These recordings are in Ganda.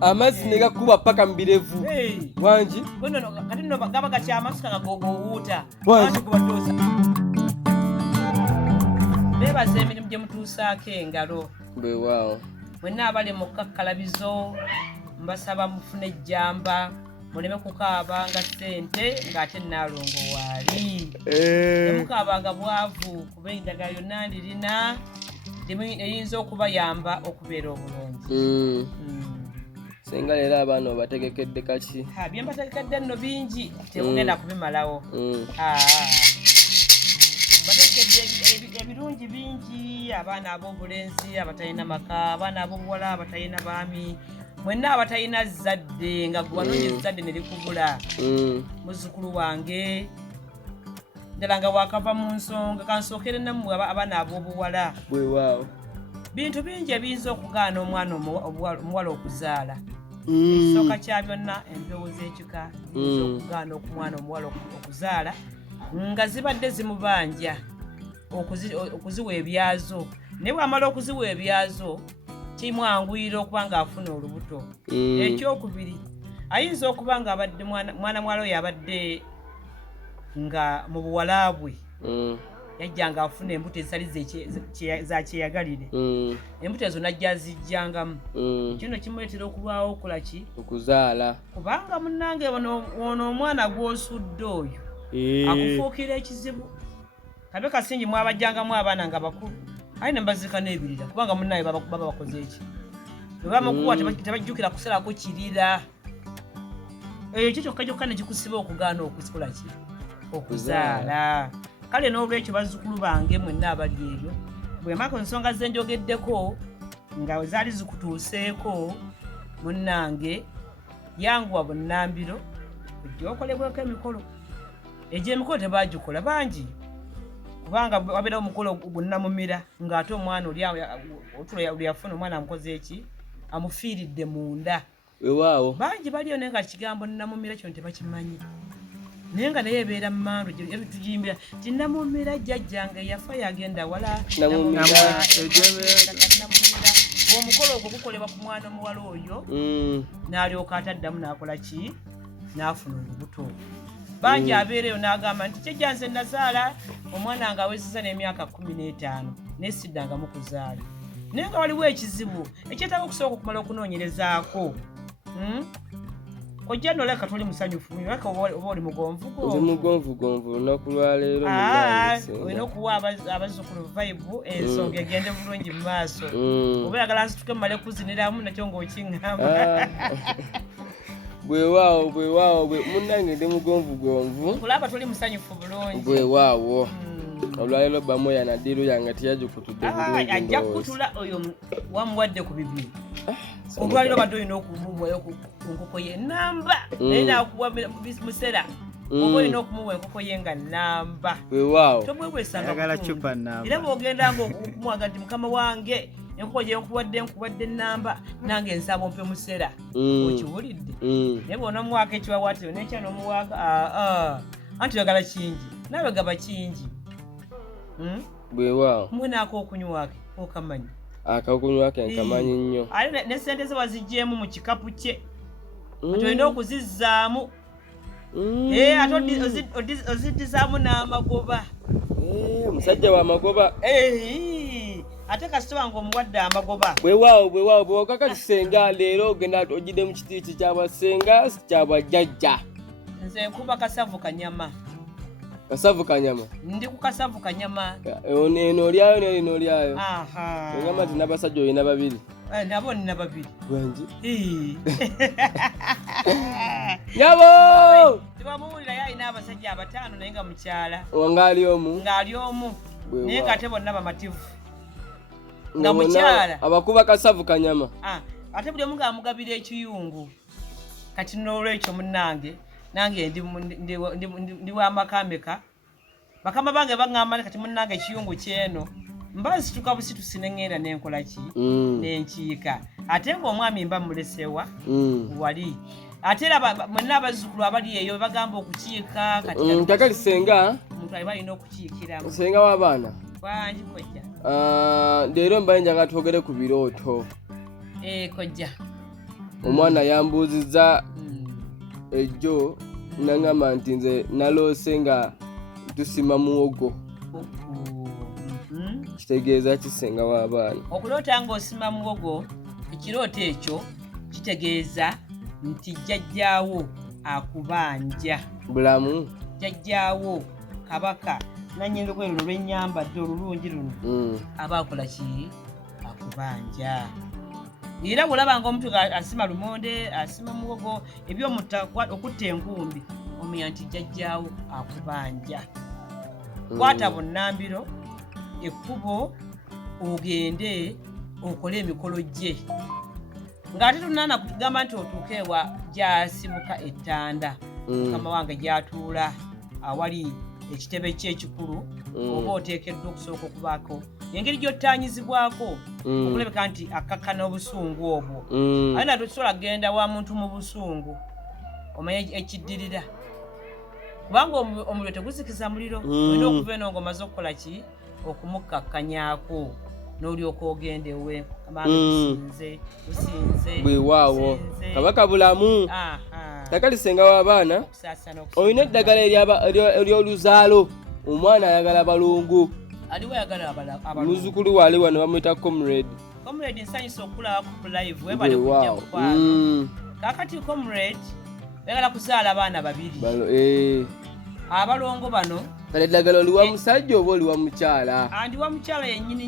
amazzi ne gakuba paka mu birevu wangi kati nno gaba gakyamasuka gagowuuta beebaza emirimu gye mutuusaako engalo bwewaawo mwenna abali mu kakkalabizo mbasaba mufune ejjamba muleme kukaaba nga ssente ng'ate Naalongo waali temukaabanga bwavu kuba endagala yonna ndirina eyinza okubayamba okubeera obulungi. Singa leero abaana obategekedde kaki bye mbategekedde nno bingi tekugenda kubimalawo. Bategekedde ebirungi bingi, abaana ab'obulenzi abatalina maka, abaana ab'obuwala abatalina baami, mwenna abatalina zadde nga gwe wanoonya ezzadde ne likubula. Muzzukulu wange ddala nga wakava mu nsonga kansookere nammwe abaana ab'obuwala. bwewaawo Bintu bingi ebiyinza okugaana omwana omuwala okuzaala. Ekisooka kya byonna empewo z'ekika ziyinza okugaana omwana omuwala okuzaala nga zibadde zimubanja okuziwa ebyazo, naye bw'amala okuziwa ebyazo kimwanguyira okuba ng'afuna olubuto. Ekyokubiri, ayinza okuba ng'abadde mwana muwala oyo abadde nga mu buwala bwe yajja ng'afuna embuto ezitali za kyeyagalire. Embuto ezo najja azijjangamu. Kino kimuleetera okulwawo okola ki? Okuzaala. Kubanga munnange ono omwana gw'osudde oyo akufuukira ekizibu. Kabe kasingi mwabajjangamu abaana nga bakulu aye ne mbazika n'ebirira kubanga munnange baba bakoze eki? Bwe bamukuwa tebajjukira kusalako kirira. Ekyo kyokka kyokka ne kikusiba okugaana okukola ki? Okuzaala. Kale n'olwekyo bazzukulu bange mwenna abali eyo, bwe mako ensonga ze njogeddeko nga zaali zikutuuseeko, munnange yanguwa bunnambiro ojja okolebweko emikolo. Egy'emikolo tebaagikola bangi kubanga wabeerawo omukolo gunnamumira ng'ate omwana otulo yafuna omwana amukoze eki? Amufiiridde munda. Wewaawo bangi baliyo naye nga kigambo nnamumira kino tebakimanyi. Naye nga naye ebeera mu mandu tugiyimbira ti nnamumira jjajjange yafa yagenda wala nnamumira. Omukolo ogwo gukolebwa ku mwana omuwala oyo n'alyoka ataddamu n'akola ki? N'afuna olubuto. Bangi abeereyo n'agamba nti kyejja nze nazaala omwana nga awezezza n'emyaka 15 naye siddangamu kuzaala. Naye nga waliwo ekizibu ekyetaaga okusooka okumala okunoonyerezaako. Ojja nno leka toli musanyufu leka oba oli mugonvugonvu olunaku lwaleero olina okuwa abazzukulu vibe ensonga egende bulungi mu maaso. Oba oyagala nsituke mumale kuziniramu nakyo ng'okiŋŋamba. bwewaawo munnange ndi mugonvugonvu kulaba toli musanyufu bulungi. bwewaawo olwaleero bamoya nadiru yange teyagikutudde bulungi. Ajja kutula oyo wamuwadde ku bibiri. Olwaliro badde olina okumuwayo ku nkoko ye namba naye nakuwa musera oba olina okumuwa enkoko ye nga namba. Tobwebwesanga era bw'ogenda nga okumuwaga nti mukama wange enkoko gye nkuwadde namba nange nsaba ompe musera okiwulidde. Naye bw'onomuwaako ekiwawaatiro nekya n'omuwaaka anti oyagala kingi naawe gaba kingi. bwewaawo mwe naako okunywaake okamanyi akakunywa ke nkamanyi nnyo. Ale ne ssente ze waziggyemu mu kikapu kye ati olina okuzizzaamu. Ate oziddizaamu n'amagoba. Musajja wa magoba. Ate kasita nga omuwadde amagoba. bwewaawo bwewakakalisenga leero ogenda ogidde mu kitiiki kyabwasenga kyabwajjajja. Nze nkuba Kasavu Kanyama. Kasavu Kanyama. Ndi ku Kasavu Kanyama. Eno olyayo n'eno olyayo. Engamba nti n'abasajja olina babiri. Nabo nina babiri. Gwangi? Nyabo! Tebamuwulira yalina abasajja 5 naye nga mukyala. Ng'ali omu? Ng'ali omu. Naye ng'ate bonna bamativu. Nga mukyala. Abakuba Kasavu Kanyama. Ate buli omu ng'amugabira ekiyungu. Kati n'olwekyo munnange nange ndi wa makameka. Bakama bange baŋŋamba kati munnange ekiyungu kyeno mbazituka busitusi neŋŋenda n'enkola ki n'enkiika. Ate ng'omwami mba mulesewa wali. Ate era mwenna abazzukulu abali eyo bagamba okukiika kati kakali senga omuntu ali balina okukiikiramu. Senga w'abaana bangi kojja. Leero mbaye njagala twogere ku birooto. kojja omwana yambuuzizza ejjo naŋŋamba nti nze naloose nga tusima muwogo. Kitegeeza kisenga w'abaana. Okuloota ng'osima muwogo ekirooto ekyo kitegeeza nti jjajjaawo akubanja. Bulamu. Jjajjaawo kabaka nannyini lugoye luno lwennyambadde olulungi luno aba akola ki? Akubanja. Era bw'olaba ng'omuntu asima lumonde asima muwogo eby'omutta okutta enkumbi omanya nti jjajjaawo akubanja. Kwata bunnambiro ekkubo ogende okole emikolo gye ng'ate tunaana kutugamba nti otuuke ewa gy'asibuka ettanda mukama wange gy'atuula awali ekitebe kye ekikulu oba oteekeddwa okusooka okubaako engeri gy'ottaanyizibwako okulabeka nti akakkana obusungu obwo ate na tokisobola kgenda wa muntu mu busungu omanye ekiddirira kubanga omuliro teguzikiza muliro olina okuva eno ng'omaze okukola ki? Okumukakkanyaako n'olyoka ogende ewe usinze bwewaawo kabaka bulamu. Kakali senga w'abaana olina eddagala ery'oluzaalo omwana ayagala balongo. Aliwo ayagala abalongo. Muzzukulu waali wano bamuyita comrade. Comrade nsanyusa okulaba ku live webale kujja kukwano. Kaakati comrade ayagala kuzaala abaana babiri. Abalongo bano kale eddagala oliwa musajja oba oliwa mukyala? Andi wa mukyala yennyini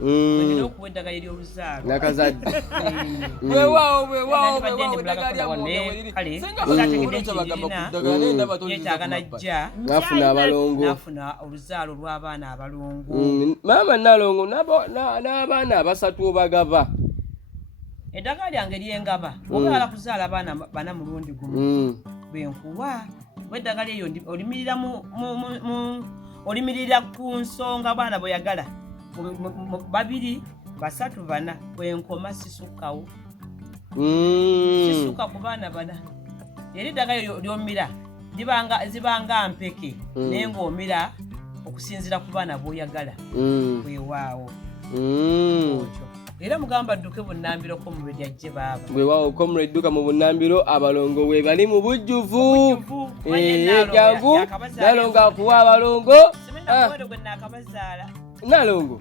olina okuwa eddagala ery'oluzaalo nakazadde. yeetaaga najja nafuna abalongo nafuna oluzaalo olw'abaana abalongo. Maama Nalongo n'abaana abasatu obagaba. Eddagala lyange ly'engaba obaala kuzaala abaana bana mulundi gumu bwenkuwa eddagala eyo olimirira ku nsonga abaana bweyagala babiri basatu bana bwenkoma sisukkawo sisuka ku baana bana era eddagala lyomira zibanga mpeke naye ng'omira okusinziira ku baana b'oyagala bwewaawo okyo. Era mugamba adduke bunnambiro comrade ajje baaba. Bwewaawo comrade dduka mu bunnambiro abalongo we bali mu bujjuvu. Jangu Nalongo akuwa abalongo. Nalongo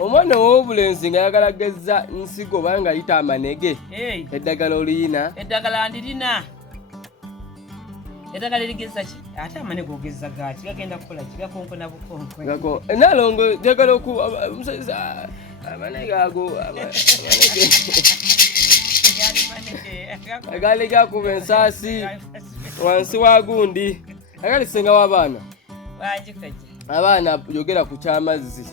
omwana ow'obulenzi nga yagala gezza nsigo oba nga yita amanege eddagala oliyina? Eddagala ndirina. Eddagala erigezza ki? Ate amanege ogezza gaaki gagenda kukola ki? Gakonkona bukonkwe. Nalongo njagala amanege ago agali gakuba ensaasi wansi wa gundi. Agali senga w'abaana abaana yogera ku ky'amazzi.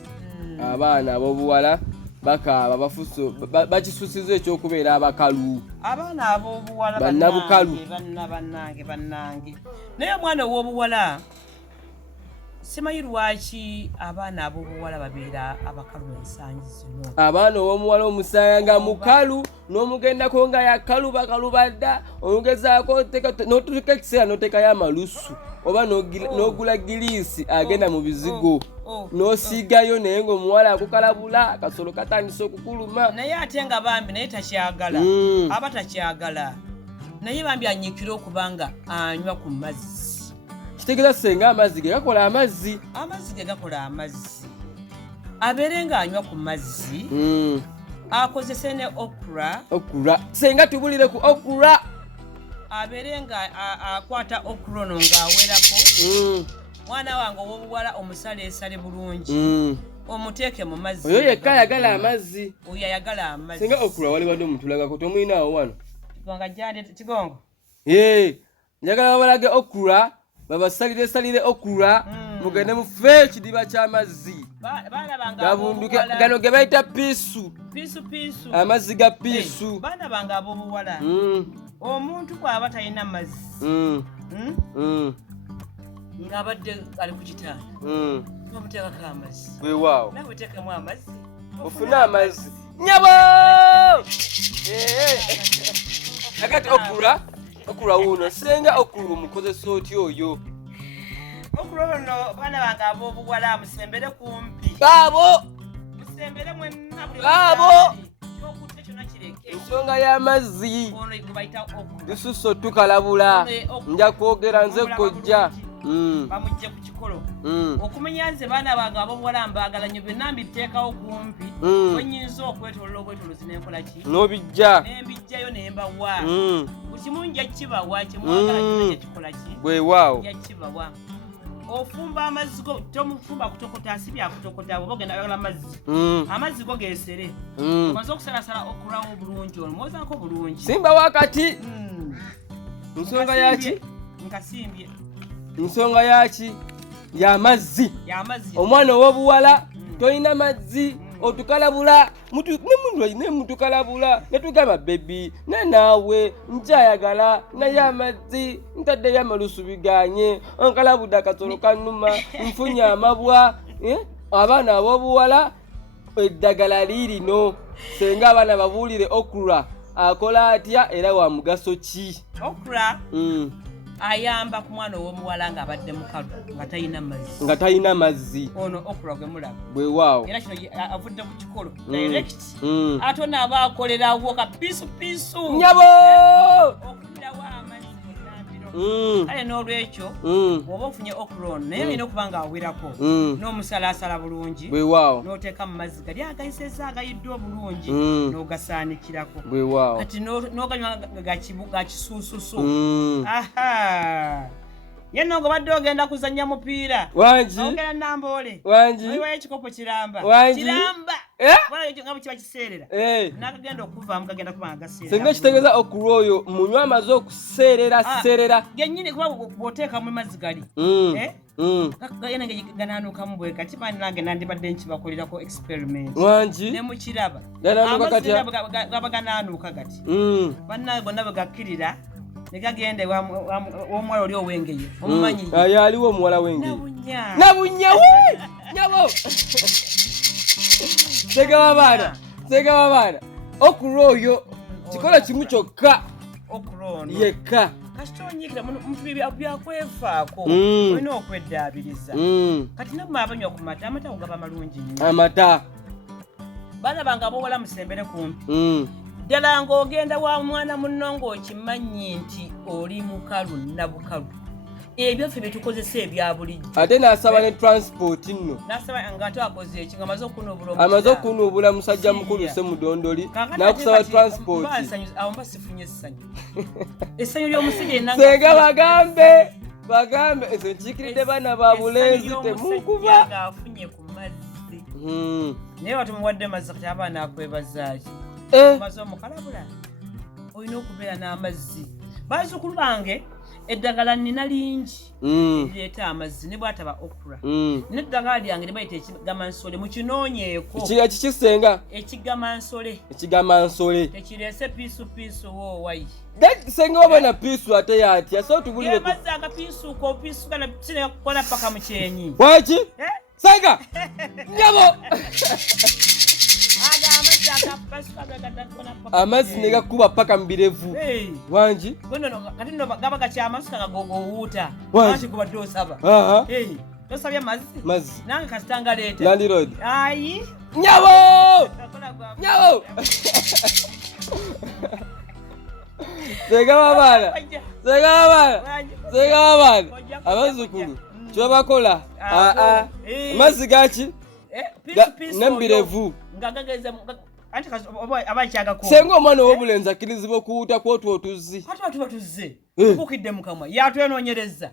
Abaana ab'obuwala bakaaba bakisusiza ekyokubeera abakalu. Abaana ab'obuwala bannabukalu bannange naye omwana ow'obuwala simanyi lwaki abaana ab'obuwala babeera abakalu ensangi zino. Abaana ow'omuwala omusaya nga mukalu n'omugendako nga yakaluba dda omugezaako n'otuuka ekiseera n'oteekayo amalusu oba n'ogula giriisi agenda mu bizigo n'osiigayo naye ng'omuwala akukalabula akasolo katandise okukuluma. Naye ate nga bambi naye takyagala aba takyagala naye bambi anyiikira okubanga anywa ku mazzi. Kitegeeza senga amazzi ge gakola amazzi abeere ng'anywa ku mazzi akozese ne okura senga tubulire ku okura abeere nga akwata okura ono ng'awerako mwana wange ow'obuwala omusaleesale bulungi omuteeke mu mazzi. Oyo yekka ayagala amazzi. Oyo ayagala amazzi. Senga okura wali wadde omutulagako tomuyinaawo wano Kigongo njagala babalage okura babasalire okura mugende mufe ekidiba ky'amazzi gabunduke gano ge bayita piisu amazzi ga piisu. Baana bange ab'obuwala omuntu bw'aba talina mazzi ng'abadde ali ku kitanda bamuteekako amazzi weewaawo nawe buteekemu amazzi ofune amazzi nyabo nakati okura wuno senga okura omukozesa otya oyo? Okura ono baana bange ab'obuwala musembere kumpi musembere mwenna buli baabo ensonga y'amazzi ono gwe bayita okura lususo tukalabula nja kwogera nze kojja bamugye ku kikolo okumenya nze baana bange abobuwala mbaagala nnyo byonna mbiteekawo kumpi onyinza okwetolola obwetolozi n'enkola ki n'obijja nembijjayo nembawa buli kimu nja kibawa kyemwagala kinajja kikola ki bwewaawo nja kibawa ofumba amazzi go tomufumba kutokota asibya kutokota bwoba ogenda ayagala amazzi go geesere omaze okusalasala okulawo obulungi ono mwozaako bulungi simba wakati nsonga yaki nkasimbye nsonga yaki y'amazzi omwana ow'obuwala tolina mazzi otukalabula nemutukalabula netugamba bebi nenaawe nkyayagala naye amazzi ntaddeyo amalusu biganye onkalabudde akasolo kanuma nfunye amabwa abaana ab'obuwala eddagala liirino senga abaana babuulire okura akola atya era wa mugaso ki okura ayamba ku mwana ow'omuwala ng'abadde mukalu nga talina mazzi ono okura gwe mulaba bwewaawo era kino avudde ku kikolo direct ate ono aba akolerawo kapiisupiisu nyabo okuddawo amazzi mulambiro kale n'olwekyo oba ofunye okura ono naye olina okuba nga awerako n'omusalaasala bulungi bwewaawo n'oteeka mu mazzi gali agayiseza agayiddwa obulungi n'ogasaanikirako bwewaawo kati n'oganywa ga kisuususu yenno ng'obadde ogenda kuzannya mupiira wangi ogenda namboole wangi oyiwayo ekikopo kiramba nga bwe kiba kiseerera n'akagenda okuvaamu kagenda kuba nga gaseerera singa kitegeeza okura oyo munywa amaze okuseerera seerera gennyini kuba bw'oteekamu mazzi gali gagenda ganaanuukamu bwe kati bani nange nandibadde nkibakolerako experiment wangi ne mukiraba amazzi gaba ganaanuuka gati bannange bonna bwe gakkirira negagende omuwala oli owengeye omumanyi aliwo omuwala wengeye nabunya nyabo segaba baana okura oyo kikola kimu kyokka yekka kasita onyiikira mu byakwefaako olina okweddaabiriza kati namwe abanywa ku mata amata gaba malungi nnyo amata baana bange abowala musembere kumpi ddala ng'ogenda wa mwana munno ng'okimanyi nti oli mukalu nabukalu ebyaffe byetukozesa ebya bulijjo ate n'asaba ne transport nno n'asaba ng'ate akoze eki ng'amaze okunuubula musajja mukulu Ssemudondoli n'akusaba transport awo mba sifunye essanyu essanyu ly'omusajja senga bagambe ezo nkiikiridde baana ba bulenzi temunkuba ng'afunye ku mazzi naye watumuwadde mazzi kati abaana akwebazaaki omaze omukalabula olina okubeera n'amazzi bazzukulu bange eddagala nina lingi lireeta amazzi ne bwataba okura neddagala lyange nebayita ekigamansole mukinoonyeeko kikisenga ekigamansole tekireese piisupiisu woowayi senga waba na piisu ate yatya so tubulire amazzi agapiisuuka opiisugana sinekona paka mu kyenyi waki senga nyabo amazzi negakuba paka mubirevu wangi kati nno gaba gakyamasuka nga gowuuta anti gubadde osaba tosabye mazzi nange kasitanga leeta landirod ayi nyabo segaba baana abazzukulu kyebakola amazzi gaki nembirevu senga omwana ow'obulenzi akkirizibwa okuwuuta kwotwo otuzzi ate batuba tuzze tukukidde mukamwa yatwenoonyereza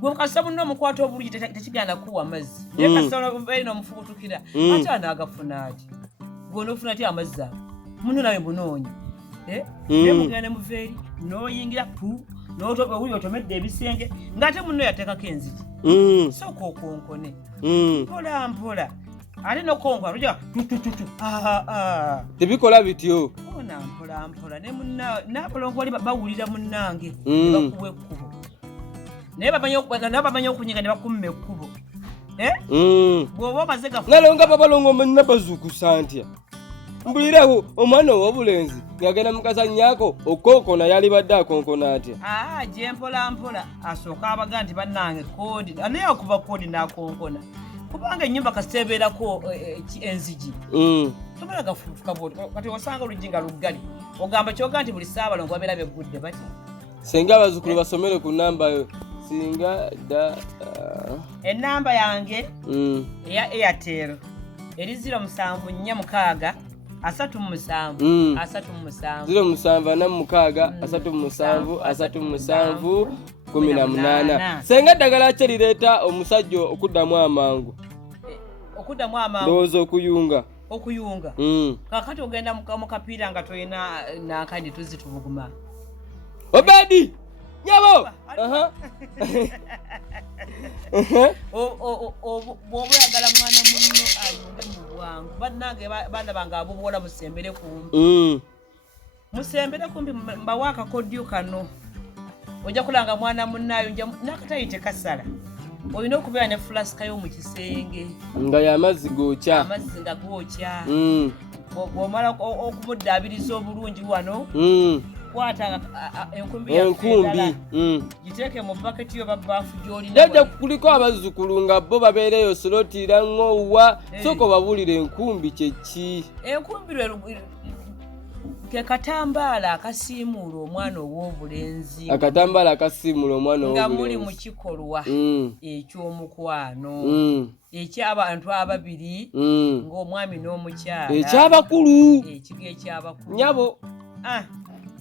gwe kasita munno omukwata obulungi tekigenda kuwa mazzi naye kasita eno omufubutukira ate anaagafuna ati gweonaofuna ati amazzi ago muno nawe munoonya naye mugenda ne muveeri n'oyingira owuli otomedde ebisenge ng'ate munno yateekako enzigi sooka okonkone mpola mpola ate nokonkona tuja tutututu tebikola bityo ona mpola mpola ne n'abalongo bali bawulira munnange ne bakuwa ekkubo naye bamanyi okunyiga ne bakumma ekkubo bw'oba omaze nalonga babalongo nabazukusa ntya mbulirawo omwana ow'obulenzi ng'agenda mukazannyako okonkona yali badde akonkona atya gye mpola mpola asooka abaga nti bannange koodi naye akuba koodi n'akonkona kubanga ennyumba kasita ebeerako enzigi tosobola amala gafuutuka bwoti kati osanga oluggi nga luggali ogamba kyoga nti buli Ssaabalongo babeera beggudde bati senga abazukulu basomere ku namba yo singa da ennamba yange eya Airtel eri 0746 37 37 0746 37 senga ddagala ki erireeta omusajja okuddamu amangu ndowooza okuyunga kakati ogenda mu kapiira nga toyina nakandi tuzzi tubuguma Obedi nyabo bw'oba oyagala mwana munno ayunge mu bwangu bannange balaba nga abubuwola musembere kumbi mbawa akakodyo kano ojja kulanga mwana munno ayunja n'akatayi tekasala olina okubeera ne fulasika y'omu kisenge nga y'amazzi gookya nga gookya bw'omala okumuddaabiriza obulungi wano kwata enkumbi giteeke mu baketi oba baafu gy'olina jajja kuliko abazzukulu nga bo babeereyo solotira ng'owa sooka obabuulira enkumbi kyeki enkumbi ke katambaala akasiimuula omwana ow'obulenzi nga muli mu kikolwa eky'omukwano eky'abantu ababiri ng'omwami n'omukyala eky'abakulu ekigo eky'abakulu nyabo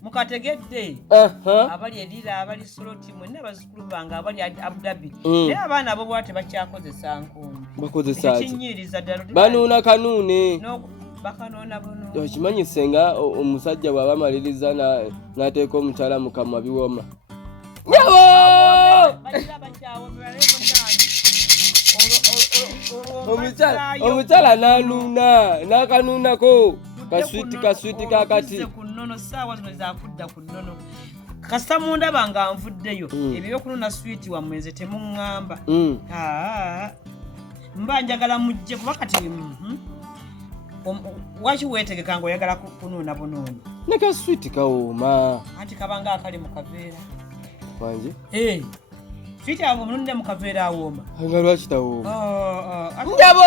mukategedde abali erira abali soloti mwenna abazzukulu bange abali Abu Dhabi naye abaana abo bwate bakyakozesa nkumbi ekinyiriza ddala banuuna kanuune bakanoona buno okimanyi senga omusajja bw'aba amaliriza n'ateeka omukyala mu kamwa biwoma nyabo omukyala n'anuuna n'akanuunako kaswiti kakati kunono saawa zino zakudda ku nnono kasita mundaba nga nvuddeyo ebyo byokunona switi wammwe nze temuŋŋamba mba njagala mujje kuba kati waki weetegeka nga oyagala kunuuna bunuuni ne kaswiti kawooma anti kabanga akali mu kaveera wanje switi awo mununde mu kaveera awooma nga lwaki tawooma njabo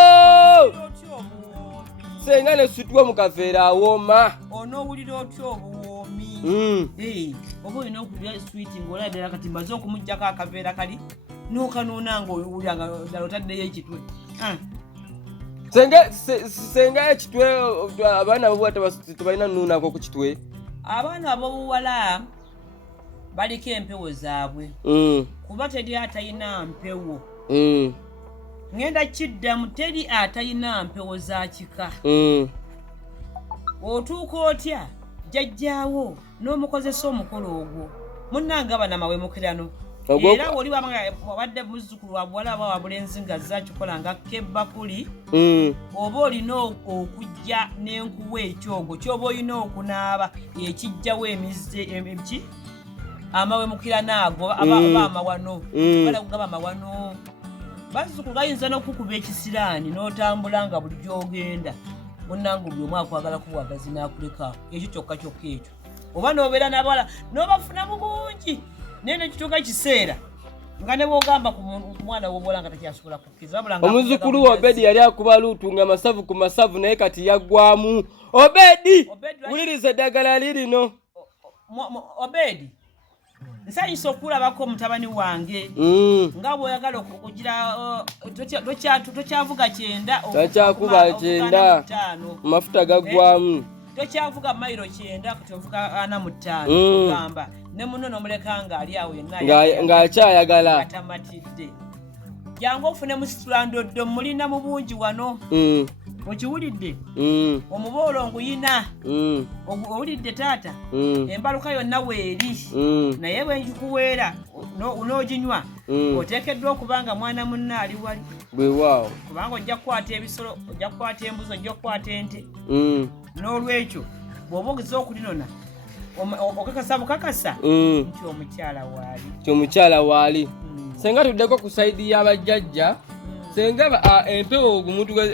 senga ne switwa mu kaveera awooma onoowulira otya obuwoomi oba olina okulya switi ng'olaba ddala kati mbaze okumugjako akaveera kali n'okanuuna ng'owulira nga ddala otaddeyo ekitwe senga ekitwe abaana abobuwala tebalina nuunako ku kitwe abaana abobuwala baliko empewo zaabwe kuba teri atalina mpewo ngenda kiddamu teri atalina mpewo za kika otuuka otya jjajjaawo n'omukozesa omukolo ogwo munnanga banamawemukirano era oli wabadde muzzukulu wa buwala aba wabulenzi nga zakikola nga kebbakuli oba olina okujja n'enkuwa ekyogo kyoba olina okunaaba ekijjawo emizze amawemukirano ago aba amawano balagugaba amawano bazzukulu gayinza n'okukuba ekisiraani n'otambula nga buli gy'ogenda munnanga buli omu akwagala kuwagazi n'akuleka ekyo kyokka ekyo oba n'obeera n'abawala n'obafuna mu bungi naye nekituuka ekiseera nga ne bw'ogamba ku mwana w'obuwala nga takyasobola kukkiriza omuzzukulu wa Obedi yali akuba luutu nga masavu ku masavu naye kati yaggwamu Obedi wuliriza eddagala lirino Obedi nsanyisa okulabako mutabani wange nga bw'oyagala okugira tokyavuga kyenda takyakuba kyenda amafuta gaggwamu tokyavuga mayiro kyenda kati ovuga 45 ogamba ne muno n'omuleka ng'ali awo yenna ng'akyayagala atamatidde jangu ofune musitulandoddo mulina mu bungi wano okiwulidde omuboolongo yina owulidde taata embaluka yonna weeri naye bwe njikuweera n'oginywa oteekeddwa okubanga mwana munna ali wali bwewaawo kubanga ojja kukwata ebisolo ojja kukwata embuzi ojja kukwata ente n'olwekyo bw'oba ogeza okulinona okakasa bukakasa nti omukyala waali senga tuddeko ku saidi y'abajjajja senga empewo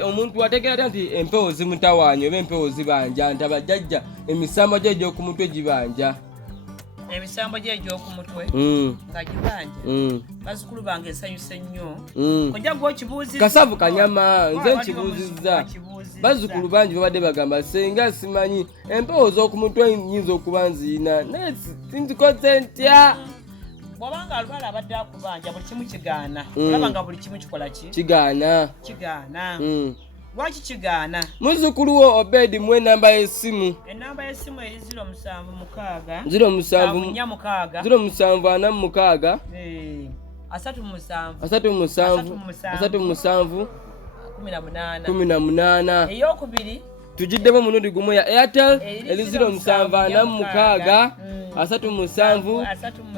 omuntu ategeera nti empewo zimutawaanya oba empewo zibanja nti abajjajja emisambo gye egy'oku mutwe gibanja emisambo gye egy'oku mutwe nga gibanja bazzukulu bange nsanyuse nnyo kojja gwe okibuuzizza Kasavu Kanyama nze nkibuuzizza bazzukulu bangi babadde bagamba senga simanyi empewo z'oku mutwe nyinza okuba nziina naye sinzikoze ntya bw'obanga alubala abadde akubanja buli kimu kigaana olaba nga buli kimu kikola ki kigaana lwaki kigaana muzzukulu wo Obedi mu enamba y'essimu enamba y'essimu eri 076 076 37 18 eyokubiri tugiddemu mulundi gumu ya Airtel eri 076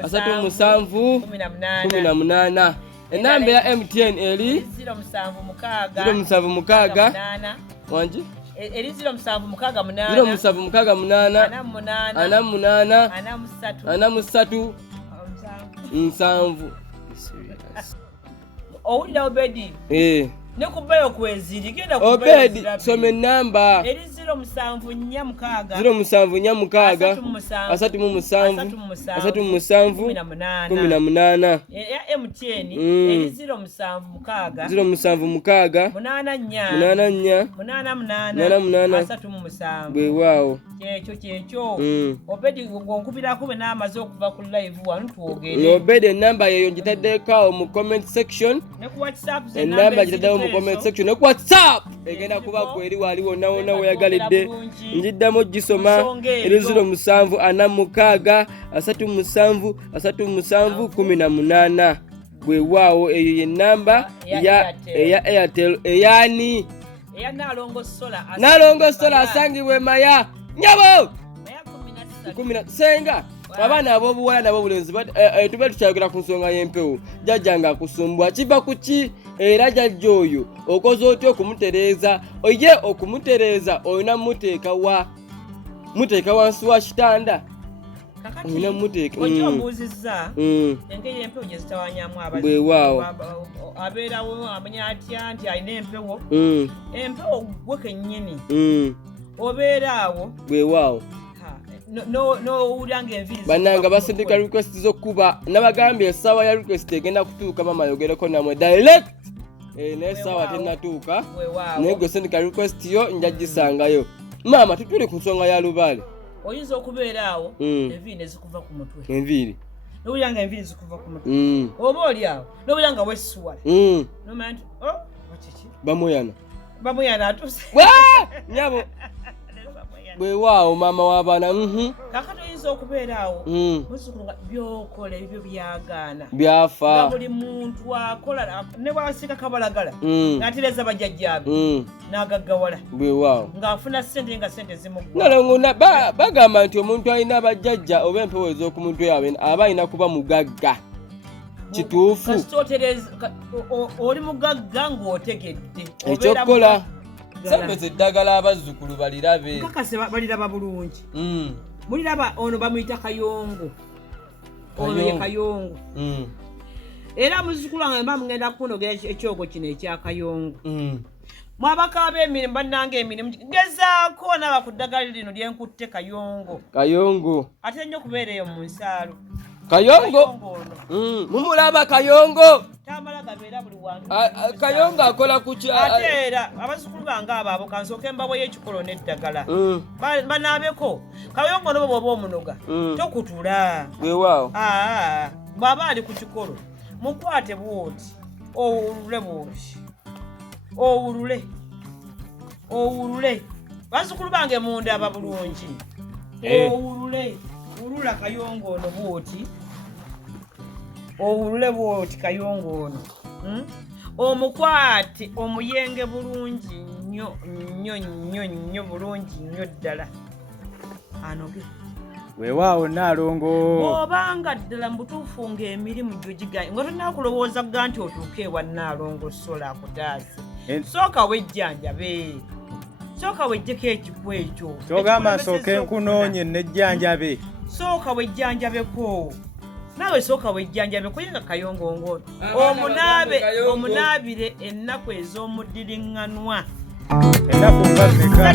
37 enamba ya MTN eri 076 wanji eri 076 43 owulira Obedi ne kubayo kweziri genda Obedi soma ennamba eri 074 37 ya MTN eri 076 bwe waawo kyekyo Obedi ngonkubirako bwe n'amaze okuva ku live wano twogere Obedi ennamba yeyo ngitaddeko mu comment section ne ku WhatsApp ennamba ngitaddewo mu comment section ne ku WhatsApp egenda kuba kweri wali wonna wonna weyagalidde njiddamu gisoma eri 076 37 bwe waawo eyo yennamba eya Airtel eyani eya Nalongo Sola asangibwe Maya nyabo senga abaana ab'obuwala n'ab'obulenzi tube tukyayogera ku nsonga y'empewo jjajja nga akusumbwa kiva ku ki era jjajja oyo okoze otya okumutereeza oye okumutereeza olina muteeka wansi wa kitanda olina muteeka okyombuuzizza engeri empewo gye zitawanyamu bwe waawo abeerawo amanya atya nti alina empewo empewo gwe kennyini obeeraawo bwe waawo n'owulira ng'enviiri bannanga basindika request z'okkuba nabagambye essaawa ya request egenda kutuuka mama ayogereko namwe direct naye essaawa tennatuuka naye gwe sindika request yo nja gisangayo maama tutule ku nsonga ya lubaale oyinza okubeeraawo enviiri ne zikuva ku mutwe enviiri n'owulira nga enviiri zikuva ku mutwe oba oli awo n'owulira nga wesuwala nomanya nti wakiki bamuyana atuuse nyabo bwe waawo maama w'abaana kakati oyinza okubeeraawo muzzukulu nga byokola ebyo byagaana byafa nga buli muntu akola ne bwasiika kabalagala ng'atereeza bajjajjaabe n'agaggawala bwe waawo ng'afuna ssente nga ssente zimuggwa nalongona bagamba nti omuntu alina abajjajja oba empewo ez'oku mutwe aba alina kuba mugagga kituufu oli mugagga ng'otegedde ekyokukola sembeza eddagala abazzukulu balirabe kakase baliraba bulungi muliraba ono bamuyita Kayongo ono ye Kayongo era muzzukulu wange mba mugenda kunogera ekyogo kino ekya Kayongo mwabaka ab'emirimu bannanga emirimu gezaako naba ku ddagala lino lyenkutte Kayongo ate nnyo okubeera eyo mu nsaalo Kayongo mumulaba Kayongo tamala gabeera buli wantu Kayongo akola kuki ate era abazzukulu bange abo kansooke mbabwe y'ekikolo n'eddagala banaabeko Kayongo nobo bw'oba omunoga tokutula bwe waawo bw'aba ali ku kikolo mukwate bwoti owulule bazzukulu bange mundaba bulungi wulula Kayongo ono bwoti owulule bwoti Kayongo ono omukwate omuyenge bulungi nnyo bulungi nnyo ddala anoge weewaawo Nalongo obanga ddala mbutuufu ng'emirimu gy'ogiganye nga tonnakulowooza ga nti otuuke ewa Nalongo Sola akutaase sooka wejjanjabe sooka wejjeko ekifo ekyo kyogamba nsooke nkunoonye nejjanjabe sooka wejjanjabeko naawe sooka wejjanjabeko yenga Kayongo ngono omunaabire ennaku ez'omuddiringanwa ennaku nga zeka